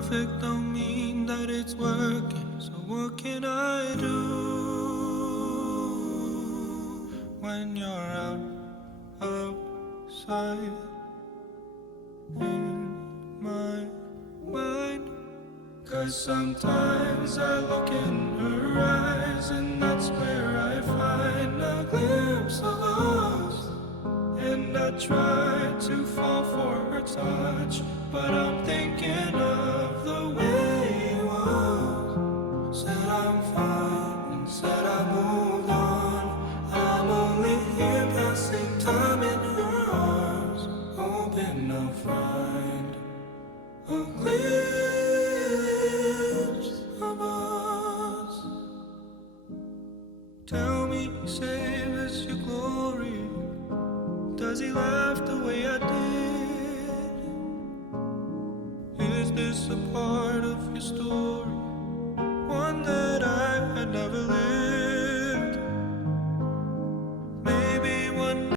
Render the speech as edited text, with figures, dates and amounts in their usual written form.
perfect don't mean that it's working. So what can I do when you're outside in my mind? 'Cause sometimes I look in her eyes, and that's where I find a glimpse of us. And I try to fall for her touch, but I'm thinking of the way it was. Said I'm fine, and said I moved on. I'm only here passing time in her arms, hoping I'll find a glimpse of us. Tell me, save us your glory. Does he laugh the way I did? Is this a part of your story?